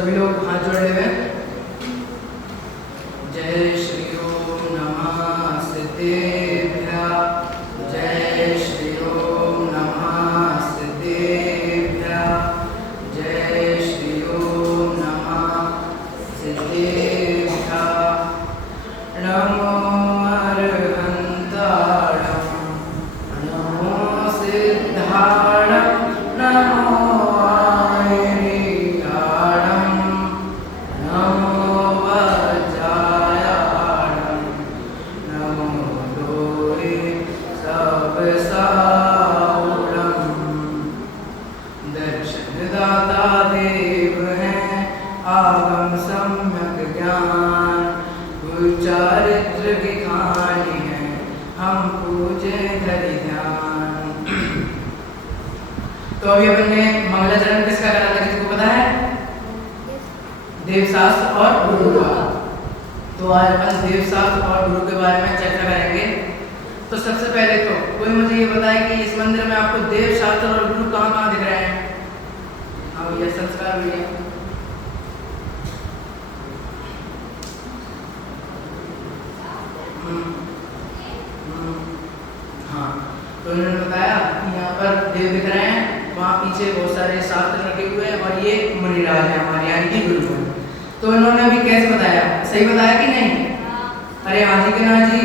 सभी लोग हाथ जोड़े हुए। जय श्री ओम नमस्तेभ्यः, जय श्री ओम नमस्तेभ्यः, जय श्री ओम नमस्तेभ्यः। नमो अरहन्ताणं, नमो सिद्धाणं, नमो आगम सम्यक ज्ञान, गुरुचारित्र की कहानी है, हम पूजे धरि ध्यान। तो अभी अपन ने मंगलाचरण किसका करा था, किसको पता है? देवशास्त्र और गुरु का। तो आज अपन देवशास्त्र और गुरु के बारे में चर्चा करेंगे। तो सबसे पहले तो कोई मुझे ये बताए कि इस मंदिर में आपको देवशास्त्र और गुरु कहाँ कहाँ दिख रहे हैं? हाँ भैया, संस्कार भैया। हाँ, तो उन्होंने बताया कि यहाँ पर देव दिख रहे हैं, वहाँ पीछे बहुत सारे शास्त्र रखे हुए हैं और ये मुनिराज हैं हमारे, यानी कि गुरु हैं। तो उन्होंने अभी कैसे बताया? सही बताया कि नहीं? अरे हाँ जी कि ना जी?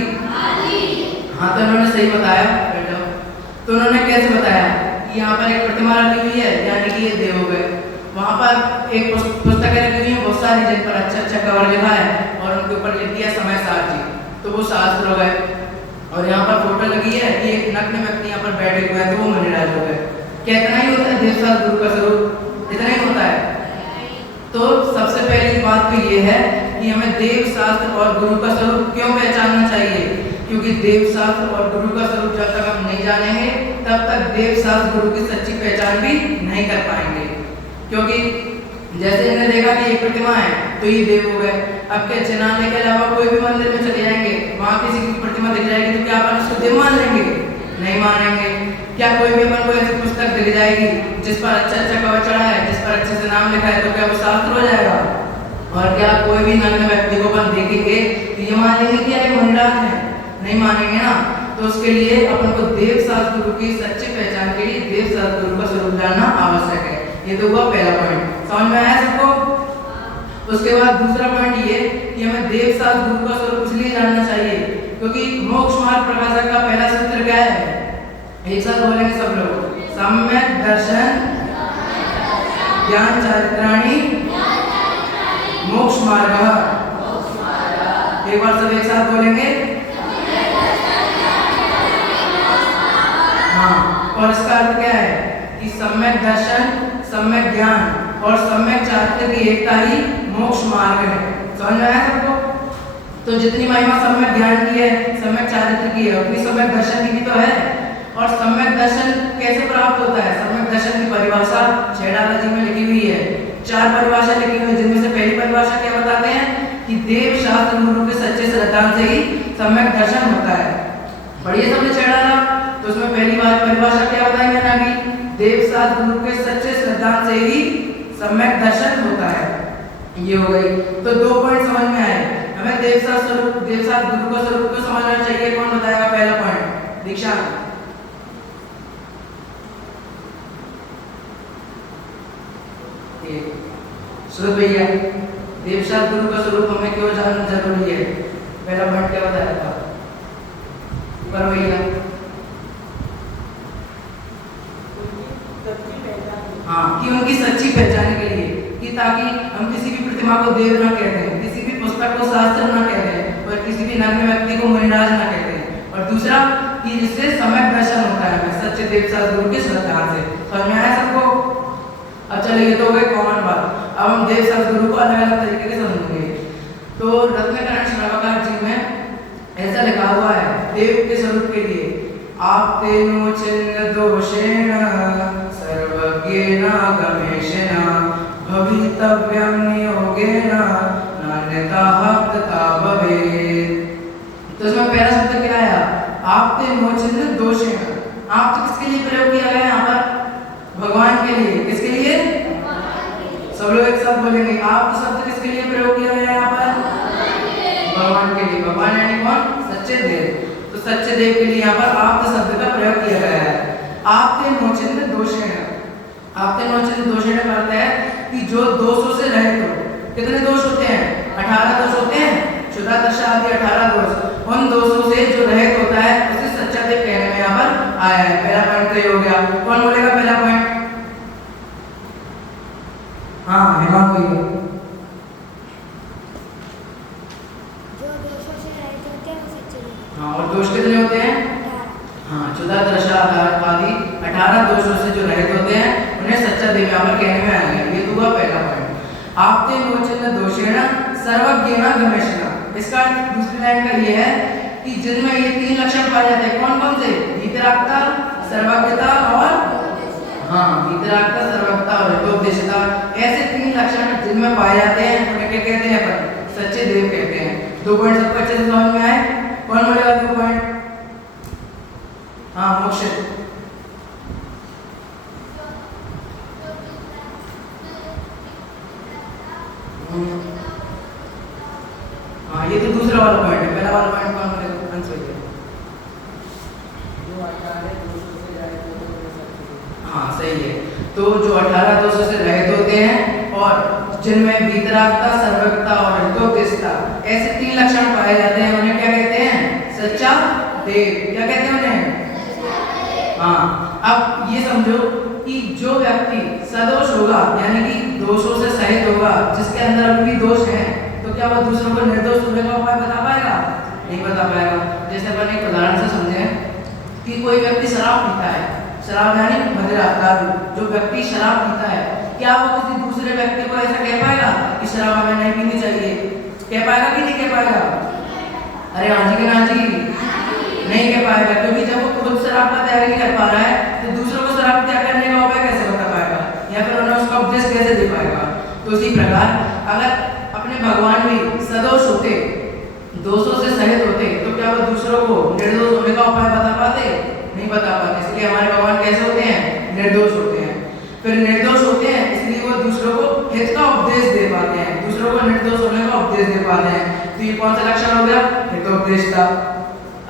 हाँ, तो उन्होंने सही बताया। बैठो। तो उन्होंने कैसे बताया कि यहाँ पर एक प्रतिमा रखी हुई है, यानी कि ये देव हो गए। वहाँ पर एक पुस्तकें रखी हुई हैं बहुत सारी, जिन पर अच्छा अच्छा कवर लिखा है और उनके ऊपर लिख दिया समय सार जी, तो वो शास्त्र हो गए। और यहाँ पर फोटो लगी है कि एक नग्न व्यक्ति यहाँ पर बैठे हुए हैं, तो वो मुनिराज हो गए। क्या इतना ही होता है देवशास्त्र गुरु का स्वरूप? इतना ही होता है। तो सबसे पहली बात तो ये है कि हमें देवशास्त्र और गुरु का स्वरूप क्यों पहचानना चाहिए? क्योंकि देवशास्त्र और गुरु का स्वरूप जब तक हम नहीं जानेंगे, तब तक देवशास्त्र गुरु की सच्ची पहचान भी नहीं कर पाएंगे। क्योंकि जैसे इन्हें देखा कि एक प्रतिमा है तो ये देव हो गए। अब क्या चिनाने के अलावा कोई भी मंदिर में चले जाएंगे, वहाँ किसी की प्रतिमा दिख जाएगी तो क्या अपन उसको देव मान लेंगे? नहीं मानेंगे। क्या कोई भी अपन को ऐसी पुस्तक दिख जाएगी जिस पर अच्छा अच्छा कवर चढ़ा है, जिस पर अच्छे से नाम लिखा है, तो क्या वो शास्त्र हो जाएगा? और क्या कोई भी नग्न व्यक्ति को अपन देखेंगे तो ये मान लेंगे कि ये मुनिराज है? नहीं मानेंगे ना। तो उसके लिए अपन को देवशास्त्र गुरु की सच्ची पहचान के लिए देवशास्त्र गुरु का स्वरूप जानना आवश्यक है। ये तो हुआ पहला पॉइंट, समझ में आया सबको? उसके बाद दूसरा पॉइंट ये कि हमें देवशास्त्र गुरु का स्वरूप इसलिए जानना चाहिए क्योंकि मोक्ष मार्ग प्रकाशक का पहला सूत्र क्या है? एक साथ बोलेंगे सब लोग, सम्यक दर्शन ज्ञान चारित्राणि मोक्ष मार्ग। एक बार सब एक साथ बोलेंगे। हाँ, और इसका अर्थ क्या है कि सम्यक दर्शन, सम्यक ज्ञान और सम्यक चारित्र की एकता ही मोक्ष मार्ग है। समझ में आया सबको? तो जितनी महिमा सम्यक ज्ञान की है, सम्यक चारित्र की है, उतनी सम्यक दर्शन की भी तो है। और सम्यक दर्शन कैसे प्राप्त होता है? सम्यक दर्शन की परिभाषा छेड़ाला जी में लिखी हुई है। 4 परिभाषा लिखी हुई है, जिनमें से पहली परिभाषा क्या बताते हैं कि देवशास्त्र गुरु के सच्चे श्रद्धांत से ही सम्यक दर्शन होता है। पढ़िए सबने छेड़ाला। तो उसमें पहली बार परिभाषा क्या बताएंगे ना कि देवशास्त्र गुरु के सच्चे श्रद्धांत से ही सम्यक दर्शन होता है। ये हो गई। तो 2 पॉइंट समझ में आए। हमें देवशास्त्र गुरु का स्वरूप को समझना चाहिए। कौन बताएगा पहला पॉइंट? दीक्षांत। सुनो भैया, देवशास्त्र गुरु का स्वरूप हमें क्यों जानना जरूरी है? पहला पॉइंट क्या बताया था? पर भैया हाँ, कि उनकी सच्ची पहचान के लिए, कि ताकि हम किसी भी प्रतिमा को देव ना कहते हैं, किसी भी पुस्तक को शास्त्र ना कहते हैं और किसी भी नग्न व्यक्ति को मुनिराज ना कहते हैं। और दूसरा कि जिससे सम्यक दर्शन होता है हमें सच्चे देवशास्त्र गुरु के श्रद्धा से। समझ में आया सबको? अब चलिए, ये तो हो गई कॉमन बात। अब हम देवशास्त्र गुरु को अलग अलग तरीके से समझेंगे। तो रत्नकरण श्रवकार जी में ऐसा लिखा हुआ है देव के स्वरूप के लिए, आप तेनो छिन्न दोषेण सर्वज्ञेन गमेशेन भवितव्यं नियोगेन नान्यथा हक्तता भवेत्। तो इसमें पहला शब्द क्या आया? आप तेनो छिन्न दोषेण। आप तो किसके लिए प्रयोग किया गया यहाँ पर? भगवान के लिए। किसके लिए? सब लोग एक साथ बोलेंगे। आप शब्द किसके लिए प्रयोग किया गया है यहाँ पर? भगवान के लिए। भगवान यानी कौन? सच्चे देव। तो सच्चे देव के लिए यहाँ पर आप शब्द का प्रयोग किया गया है। आपके नोचिंत दोषेण, आपके नोचिंत दोषेण का अर्थ है कि जो दोषों से रहित हो। कितने दोष होते हैं? 18 दोष होते हैं। क्षुधा, दशा आदि 18 दोष। उन दोषों से जो रहित होता है उसे सच्चा देव कहने में यहाँ पर आया है। पहला पॉइंट तो ये हो गया। कौन बोलेगा पहला पॉइंट? हाँ, हेमा बोलिए। जो दोषों से रहित होते हैं वो सच्चे देव। हाँ, और दोष कितने होते हैं? हाँ, क्षुधा, दशा आदि 18 दोषों से जो रहित होते हैं उन्हें सच्चा देव यहाँ पर कहने में आएगा। ये हुआ पहला पॉइंट। आपते नोचन दोषेण सर्वज्ञेन गमेशेन। इसका दूसरी लाइन का ये है कि जिनमें ये तीन लक्षण पाए जाते हैं। कौन कौन से? वीतरागता, सर्वज्ञता और वीतरागता, सर्वज्ञता और हितोपदेशता। ऐसे तीन लक्षण जिनमें पाए जाते हैं उन्हें क्या कहते हैं? अपन सच्चे देव कहते हैं। 2 पॉइंट सबको अच्छे से समझ में आए? कौन बोलेगा 2 पॉइंट? हाँ, मोक्षित। हाँ, ये तो दूसरा वाला पॉइंट है। पहला वाला पॉइंट कौन बोलेगा? अंश हो गया। हाँ, सही है। तो जो 18 दोषों से रहित होते हैं और जिनमें वीतरागता, सर्वज्ञता और हितोपदेशता ऐसे तीन लक्षण पाए जाते हैं उन्हें क्या कहते हैं? सच्चा देव। क्या कहते हैं उन्हें? हाँ, अब ये समझो कि जो व्यक्ति सदोष होगा यानी कि दोषों से सहित होगा, जिसके अंदर अभी भी दोष है, तो क्या वो दूसरों को निर्दोष होने का उपाय बता पाएगा? नहीं बता पाएगा। जैसे अपन एक उदाहरण से समझें कि कोई व्यक्ति शराब पीता है। शराब यानी मदिरा, दारू। जो व्यक्ति शराब पीता है, क्या वो किसी दूसरे व्यक्ति को ऐसा कह पाएगा कि शराब हमें नहीं पीनी चाहिए? कह पाएगा कि नहीं कह पाएगा? अरे हाँ जी कि ना जी? नहीं कह पाएगा, क्योंकि जब वो खुद शराब का त्याग नहीं कर पा रहा है तो दूसरों को शराब त्याग करने का उपाय कैसे बता पाएगा या फिर उन्हें उसका उपदेश कैसे दे पाएगा? तो इसी प्रकार अगर अपने भगवान भी सदोष होते, दोषों से सहित होते, तो क्या वो दूसरों को निर्दोष होने का उपाय बता पाते? नहीं बता पाते। इसलिए हमारे भगवान कैसे होते हैं? निर्दोष होते हैं। फिर निर्दोष होते हैं इसलिए वो दूसरों को हित का उपदेश दे पाते हैं, दूसरों को निर्दोष होने का उपदेश दे पाते हैं। तो ये कौन सा लक्षण हो गया? हितोपदेश का।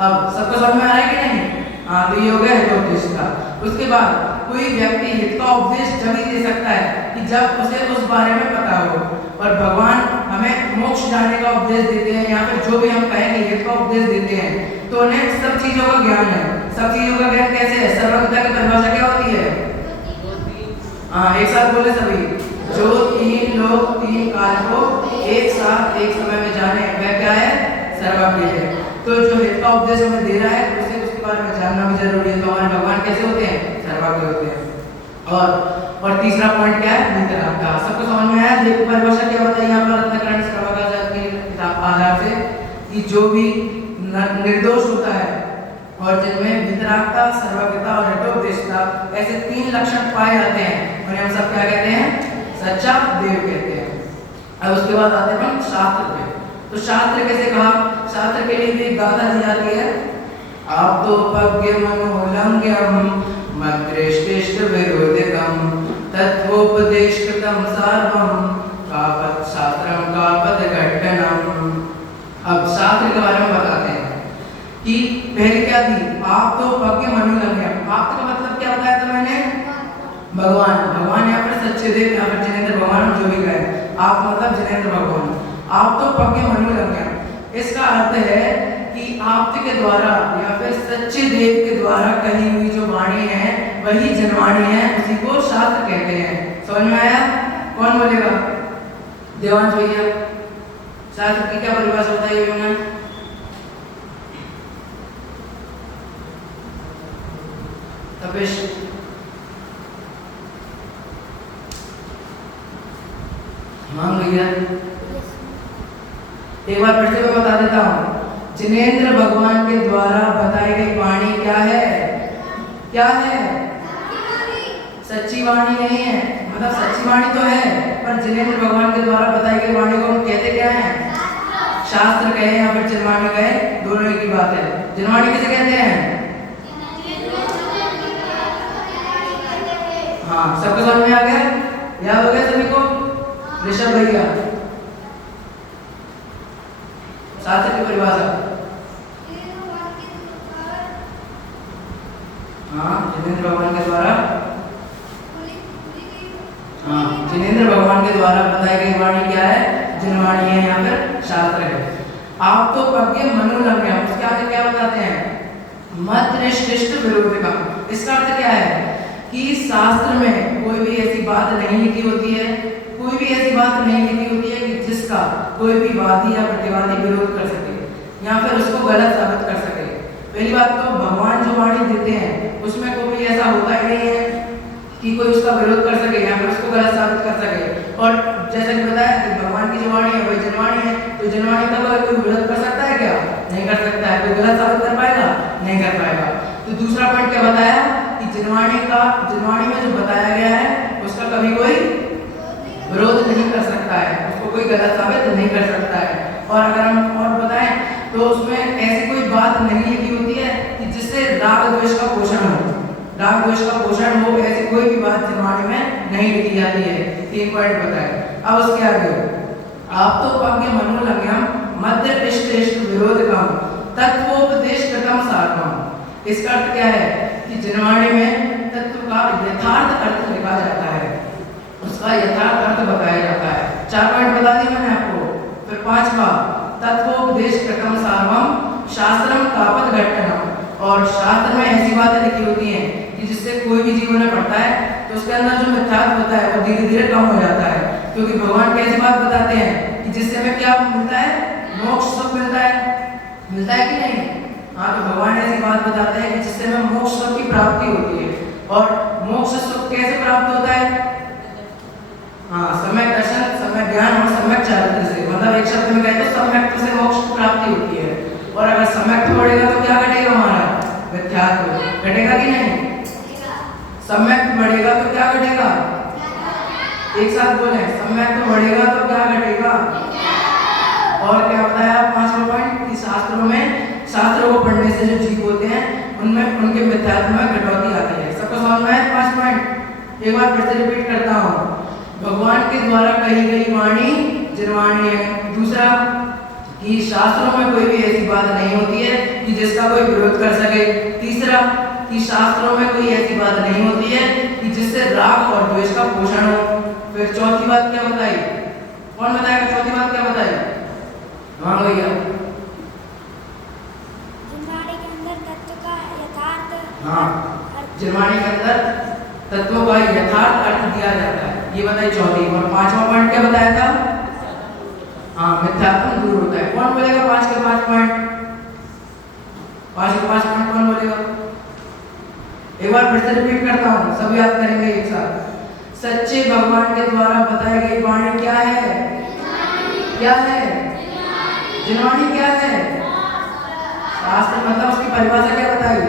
अब सबको समझ में आ रहा है कि नहीं? हाँ, तो ये हो गया हितोपदेश का। उसके बाद कोई व्यक्ति हित का उपदेश जब ही दे सकता है कि जब उसे उस बारे में पता हो। और भगवान हमें मोक्ष जाने का उपदेश देते हैं या फिर जो भी हम कहेंगे हित का उपदेश देते हैं तो उन्हें सब चीजों का ज्ञान है। सब चीजों का ज्ञान कैसे है? सर्वज्ञता की परिभाषा क्या होती है? हाँ, एक साथ बोले सभी। जो तीन लोग तीन काल को एक साथ एक समय में जाने, वह क्या है? सर्वज्ञ है। तो जो हित का उपदेश हमें दे रहा है उसे उसके बारे में जानना भी जरूरी है। तो हमारे भगवान कैसे होते हैं? सर्वज्ञ होते हैं। और तीसरा पॉइंट क्या है? वीतरागता। सबको समझ में आया? देखो परिभाषा क्या होता है यहाँ पर रत्नाकरण सर्वज्ञ के आधार से कि जो भी निर्दोष होता है और जिनमें वीतरागता, सर्वज्ञता और हितोपदेशता ऐसे तीन लक्षण पाए जाते हैं उन्हें हम सब क्या कहते हैं? सच्चा देव कहते हैं। अब उसके बाद आते हैं हम शास्त्र पे। तो शास्त्र कैसे कहा? शास्त्र के लिए भी एक गाथा दी जाती है। आप तो पज्ञ मनोलंघ्यम मंत्रेष्टिष्ट विरोधितम तत्वोपदेशकृतम सार्वम कापत शास्त्रम कापत घट्टनम। अब शास्त्र के बारे में बताते हैं कि पहले क्या थी? आप तो पज्ञ मनोलंघ्यम। आप का मतलब क्या बताया था मैंने? भगवान। भगवान यहाँ पर सच्चे देव, यहाँ पर जिनेंद्र भगवान जो भी कहे। आप मतलब जिनेंद्र भगवान। आप तो पज्ञ मनोलंघ्यम। इसका अर्थ है कि आप के द्वारा या फिर सच्चे देव के द्वारा कही हुई जो वाणी है वही जनवाणी है, उसी को शास्त्र कहते हैं। समझ में आया? कौन बोलेगा? देवांश भैया, शास्त्र की क्या परिभाषा होता है? ये तपेश मान भैया एक बार फिर से मैं बता देता हूँ। जिनेंद्र भगवान के द्वारा बताई गई वाणी क्या है? क्या है? सच्ची वाणी नहीं है। मतलब सच्ची वाणी तो है पर जिनेंद्र भगवान के द्वारा बताई गई वाणी को हम कहते क्या है? शास्त्र कहे या फिर जनवाणी कहे, दोनों एक ही बात है। जनवाणी किसे कहते हैं? हाँ, सबको समझ में आ गया? याद हो गया सभी को? ऋषभ भैया, शास्त्र की परिभाषा। हाँ, जिनेंद्र भगवान के द्वारा, हाँ, जिनेंद्र भगवान के द्वारा बताई गई वाणी क्या है? जिनवाणी है, यहाँ पर शास्त्र है। आप तो पज्ञ मनोलंघ्य, उसके आगे क्या बताते हैं? मत विरोधिका। इसका अर्थ क्या है कि शास्त्र में कोई भी ऐसी बात नहीं लिखी होती है, कोई भी ऐसी बात नहीं लिखी होती है कि जिसका कोई भी वादी या प्रतिवादी विरोध कर सके या फिर उसको गलत साबित कर सके। पहली बात तो भगवान जो वाणी देते हैं उसमें कोई भी ऐसा होता ही नहीं है कि कोई उसका विरोध कर सके या फिर उसको गलत साबित कर सके। और जैसा कि बताया कि भगवान की जो वाणी है वही जनवाणी है, तो जनवाणी का कोई विरोध कर सकता है क्या? नहीं कर सकता है। कोई गलत साबित कर पाएगा? नहीं कर पाएगा। तो दूसरा पॉइंट क्या बताया कि जनवाणी में जो बताया गया है उसका कभी कोई विरोध नहीं कर सकता है, उसको कोई गलत साबित नहीं कर सकता है। और अगर हम और बताएं तो उसमें ऐसी कोई बात नहीं लिखी होती है कि जिससे राग द्वेष का पोषण हो, राग द्वेष का पोषण हो, ऐसी कोई भी बात जनवाणी में नहीं लिखी जाती है। 3 पॉइंट बताए। अब उसके आगे आप तो पज्ञ मनोलंघ्यम मध्य इष्ट विरोधकम तत्वोपदेश कृतम सारकम। इसका अर्थ क्या है कि जनवाणी में तत्व का यथार्थ अर्थ लिखा जाता है, उसका यथार्थ अर्थ बताया जाता है। 4 पॉइंट बता दिए मैंने आपको। फिर 5वां तत्वोपदेश कृतम सारवम शास्त्रम तावत घटनम। और शास्त्र में ऐसी बातें लिखी होती हैं कि जिससे कोई भी जीवन में पढ़ता है तो उसके अंदर जो मिथ्यात्व होता है वो धीरे धीरे कम हो जाता है, क्योंकि भगवान कैसी बात बताते हैं कि जिससे हमें क्या मिलता है? मोक्ष सुख मिलता है। मिलता है कि नहीं? हाँ, तो भगवान ऐसी बात बताते हैं कि जिससे हमें मोक्ष सुख की प्राप्ति होती है। और मोक्ष सुख कैसे प्राप्त होता है? हाँ, सम्यक दर्शन, सम्यक ज्ञान और सम्यक चारित्र से। मतलब एक शब्द में कहें तो सम्यक से मोक्ष की प्राप्ति होती है। और अगर सम्यक बढ़ेगा तो क्या घटेगा? हमारा मिथ्यात्व घटेगा कि नहीं? सम्यक बढ़ेगा तो क्या घटेगा? एक साथ बोले, सम्यक तो बढ़ेगा तो क्या घटेगा? और क्या बताया 5वां पॉइंट कि शास्त्रों को पढ़ने से जो जीव होते हैं उनमें उनके मिथ्यात्व में कटौती आती है। सबको समझ में आया? 5 पॉइंट एक बार फिर से रिपीट करता हूँ। भगवान के द्वारा कही गई वाणी जनवाणी है। दूसरा कि शास्त्रों में कोई भी ऐसी बात नहीं होती है कि जिसका कोई विरोध कर सके। तीसरा कि शास्त्रों में कोई ऐसी बात नहीं होती है कि जिससे राग और द्वेष का पोषण हो। फिर चौथी बात क्या बताई? कौन बताएगा? चौथी बात क्या बताई? हाँ भैया। जिनवाणी के अंदर तत्व का यथार्थ, हाँ, जिनवाणी के अंदर तत्वों का यथार्थ अर्थ दिया जाता है, ये बताई चौथी। और 5वां पॉइंट क्या बताया था? हाँ, मिथ्यात्व दूर होता है। कौन बोलेगा 5 के 5 पॉइंट? 5 के 5 पॉइंट कौन बोलेगा? एक बार फिर से रिपीट करता हूँ, सब याद करेंगे एक साथ। सच्चे भगवान के द्वारा बताई गई वाणी क्या है? क्या है? जिनवाणी क्या है? शास्त्र। मतलब उसकी परिभाषा क्या बताई?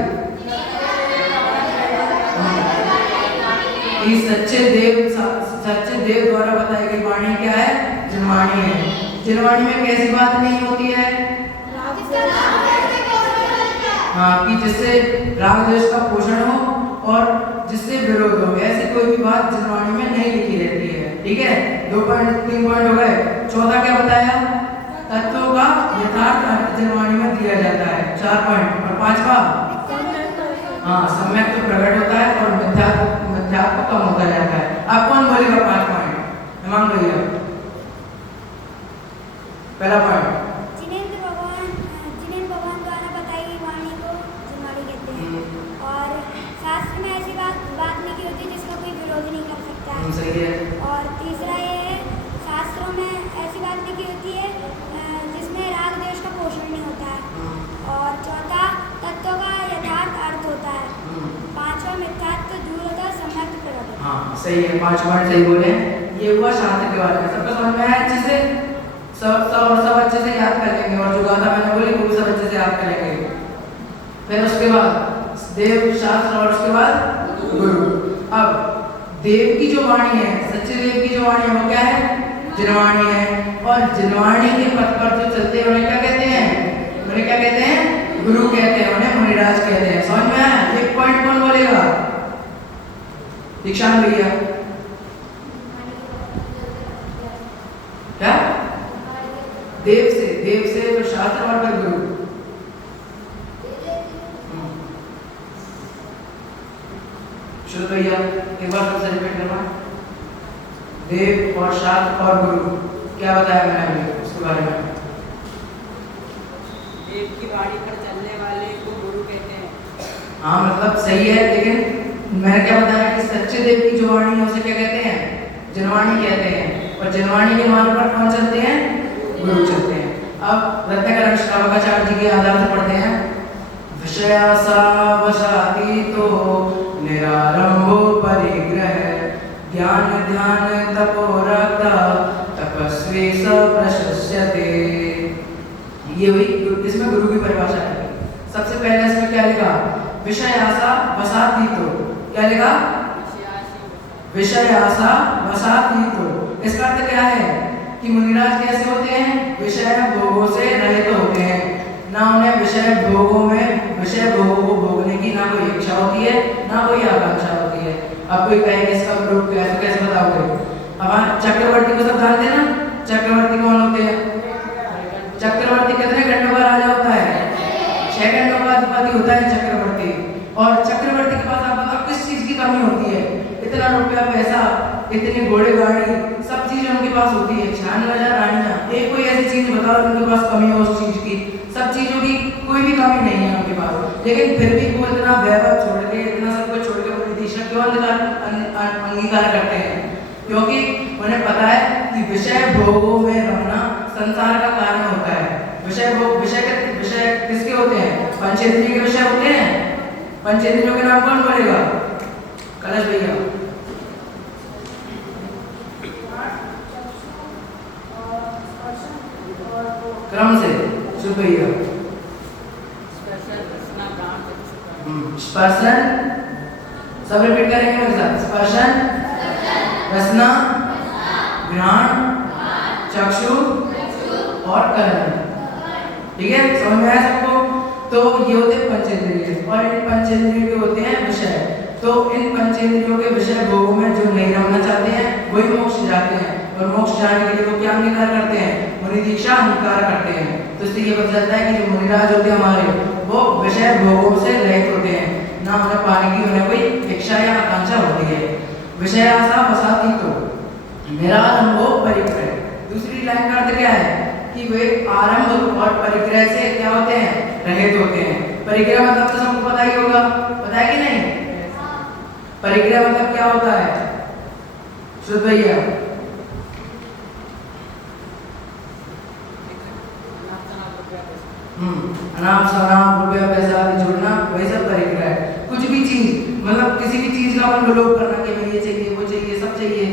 कि सच्चे देव द्वारा बताई गई वाणी क्या है? जिनवाणी है। जिनवाणी में कैसी बात नहीं होती है? हाँ, कि जिससे राग द्वेष का पोषण हो और जिससे विरोध हो, ऐसी कोई भी बात जिनवाणी में नहीं लिखी रहती है। ठीक है, 2 पॉइंट 3 पॉइंट हो गए। चौथा क्या बताया? तत्वों का यथार्थ अर्थ जिनवाणी में दिया जाता है। 4 पॉइंट। और 5वां हाँ, सम्यक तो प्रकट होता है और मिथ्यात्व कम होता जाता है। अब कौन बोलेगा 5 पॉइंट? हेमंत भैया। पहला पॉइंट, जिनेंद्र भगवान द्वारा बताई गई वाणी को जिनवाणी कहते हैं। और शास्त्र में ऐसी बात लिखी होती है जिसका कोई विरोध नहीं कर सकता है। सही है। और तीसरा ये है, शास्त्रों में ऐसी बात लिखी होती है जिसमें राग द्वेष का पोषण नहीं होता है। और चौथा, तत्वों का यथार्थ अर्थ होता है। 5वां, मिथ्यात्व दूर होता है, सम्यक प्रकट होता है। हाँ, सही है, 5 पॉइंट सही बोले। ये हुआ शास्त्र के बारे में। सबको समझ में आया अच्छे से? सब अच्छे से याद कर लेंगे। और जो गाथा मैंने बोली वो भी सब अच्छे से याद कर लेंगे। फिर उसके बाद देव, शास्त्र और उसके बाद गुरु। अब देव की जो वाणी है, सच्चे देव की जो वाणी है वो क्या है? जिनवाणी है। और जिनवाणी के पथ पर जो चलते हैं उन्हें क्या कहते हैं? उन्हें क्या कहते हैं? गुरु कहते हैं, उन्हें मुनिराज कहते हैं। समझ में आया? 1 पॉइंट कौन बोलेगा? दीक्षांत भैया। क्या? देव से तो शास्त्र और फिर गुरु। शुरू भैया एक बार फिर से रिपीट करना। देव और शास्त्र और गुरु, क्या बताया मैंने अभी उसके बारे में? देव की वाणी पर चलने वाले को गुरु कहते हैं। हाँ मतलब सही है, लेकिन मैंने क्या बताया कि सच्चे देव की जो वाणी है उसे क्या कहते हैं? जनवाणी कहते हैं। और जनवाणी के मार्ग पर कौन चलते हैं? गुरु चलते हैं। अब रत्नाकर श्रावकाचार्य जी के आधार से पढ़ते हैं। विषयासा वशातीतो निरारंभो परिग्रह ज्ञान ध्यान तपोरता तपस्वी स प्रशस्यते। ये हुई इसमें गुरु की परिभाषा है। सबसे पहले इसमें क्या लिखा? विषय आशा वसातीतो। क्या लिखा? विषय आशा वसातीतो। इसका अर्थ क्या है कि मुनिराज कैसे होते हैं? विषय भोगों से रहित होते हैं। ना उन्हें विषय भोगों को भोगने की ना कोई इच्छा होती है, ना कोई आकांक्षा होती है। अब कोई कहे इसका प्रूफ क्या है तो कैसे बताओगे? अब चक्रवर्ती को सब जानते हैं ना? चक्रवर्ती कौन होते हैं? चक्रवर्ती कितने घंटों का राजा होता है? 6 घंटों का अधिपति होता है चक्रवर्ती। और चक्रवर्ती के पास आप बताओ किस चीज की कमी होती है? इतना रुपया पैसा, इतनी घोड़े गाड़ी, सब चीजें उनके पास होती है। 96,000 रानियां, एक कोई ऐसी चीज बताओ उनके पास कमी हो उस चीज की? सब चीजों की कोई भी कमी नहीं है उनके पास। लेकिन फिर भी वो इतना वैभव छोड़ के, इतना सब कुछ छोड़ के वो निदेशक क्यों अंगीकार करते हैं? क्योंकि उन्हें पता है कि विषय भोगों में रमना संसार का कारण होता है। विषय किसके होते हैं? पंचेंद्रिय के विषय होते हैं। पंचेंद्रियों के नाम कौन बोलेगा? कलश भैया। क्रम से शुभ भैया। स्पर्शन, सब रिपीट करेंगे मेरे साथ। स्पर्शन, रसना, घ्राण, चक्षु और कलन। ठीक है, समझ में आया सबको? तो ये होते हैं पंचेंद्रिय और इन पंचेंद्रियों के होते हैं विषय। तो इन पंचेंद्रियों के विषय भोगों में जो नहीं रहना चाहते हैं वही मोक्ष जाते हैं। और मोक्ष जाने के लिए वो क्या अंगीकार करते हैं? मुनि दीक्षा अंगीकार करते हैं। तो इससे ये पता चलता है कि जो मुनिराज होते हैं हमारे, वो विषय भोगों से रहित होते हैं। ना उन्हें पाने की उन्हें कोई इच्छा या आकांक्षा होती है। विषय आशा वसातीतो निरारंभो परिग्रह। दूसरी लाइन का अर्थ क्या है? कि वे आरंभ और परिग्रह से क्या होते हैं? रहित होते हैं। परिग्रह मतलब तो सबको पता ही होगा, पता है कि नहीं? परिग्रह मतलब क्या होता है? शुद्ध भैया। अनाप शनाप रुपया पैसा आदि जोड़ना, वही सब परिग्रह है। कुछ भी चीज, मतलब किसी भी चीज का अपन लोभ करना कि हमें ये चाहिए, वो चाहिए, सब चाहिए,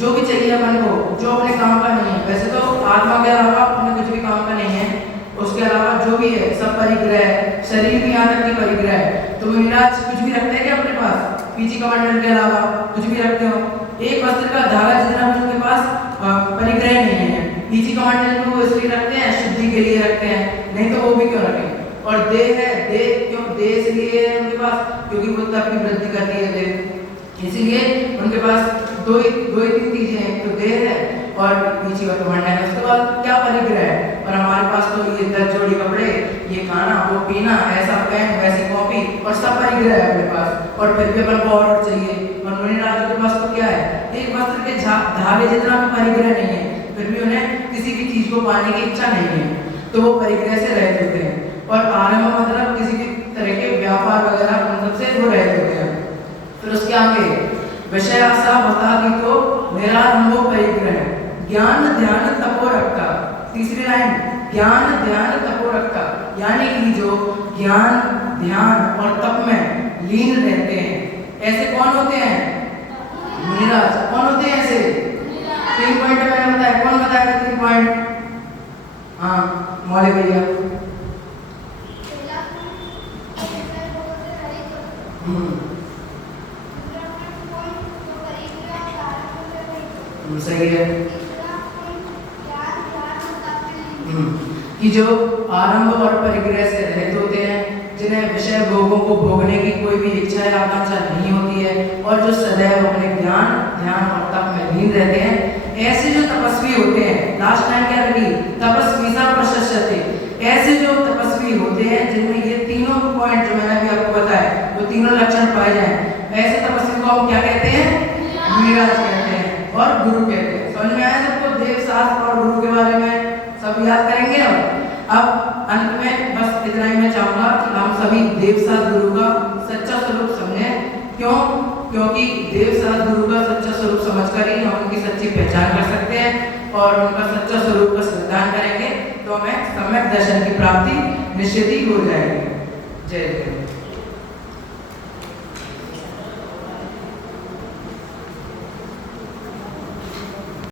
जो भी चाहिए अपन को, जो अपने काम का नहीं है। वैसे तो आत्मा के अलावा अपने कुछ भी काम का नहीं है, उसके अलावा जो भी है सब परिग्रह है। शरीर भी यहाँ तक की परिग्रह है। तो मुनिराज कुछ भी रखते हैं क्या अपने पास? पीछी कमंडल के अलावा कुछ भी रखते हो? एक वस्त्र का धागा जितना भी उनके पास परिग्रह नहीं है। पीछी कमंडल को वो इसलिए रखते हैं, शुद्धि के लिए रखते हैं, नहीं तो वो भी क्यों रखें? और देह है, देह क्यों? देह इसलिए है उनके पास क्योंकि वो तप की वृद्धि करती है देह। इसीलिए उनके पास दो ही तीन चीजें हैं, तो देह है और पीछे का कमंडल है। उसके बाद क्या परिग्रह है? और हमारे पास तो ये 10 जोड़ी कपड़े, ये खाना, वो पीना, ऐसा पेन, वैसी कॉपी, और सब परिग्रह है अपने पास। और फिर भी अपन को और चाहिए। और मुनिराजों के पास तो क्या है? एक वस्त्र के धागे जितना भी परिग्रह नहीं है, फिर भी उन्हें किसी भी चीज को पाने की इच्छा नहीं है, तो वो परिग्रह से रहित होते हैं। और आरंभ मतलब किसी भी तरह के व्यापार वगैरह उन सबसे वो रहित होते हैं। फिर उसके आगे विषय आशा वसातीतो निरारंभो परिग्रह ज्ञान ध्यान तपोरक्ता। तीसरी लाइन, ज्ञान ध्यान तपोरक्ता, यानी कि जो ज्ञान, ध्यान और तप में लीन रहते हैं, ऐसे कौन होते हैं? मुनिराज। कौन होते हैं ऐसे? 3 पॉइंट मैंने बताया। कौन बताया 3 पॉइंट? हाँ मौलिक भैया। सही है कि जो आरंभ और परिग्रह से रहित होते हैं, जिन्हें विषय भोगों को भोगने की कोई भी इच्छा या आकांक्षा नहीं होती है, और जो सदैव अपने ज्ञान, ध्यान और तप में लीन रहते हैं, ऐसे जो तपस्वी होते हैं लास्ट लाइन क्या रखी, तपस्वी सा प्रशस्यते। ऐसे जो तपस्वी होते हैं जिनमें ये तीनों पॉइंट जो मैंने अभी आपको बताया, वो तीनों लक्षण पाए जाए, ऐसे तपस्वी को हम क्या कहते हैं, मुनिराज कहते हैं और गुरु कहते हैं। समझ में आया सबको? देव शास्त्र और गुरु के बारे में सब याद करेंगे। अब अंत में बस इतना ही मैं चाहूंगा कि हम सभी देव शास्त्र गुरु का सच्चा स्वरूप समझें। क्यों? क्योंकि देव शास्त्र गुरु का सच्चा स्वरूप समझकर ही हम उनकी सच्ची पहचान कर सकते हैं और उनका सच्चा स्वरूप का संधान करेंगे तो हमें सम्यक दर्शन की प्राप्ति निश्चित ही हो जाएगी। जय जय।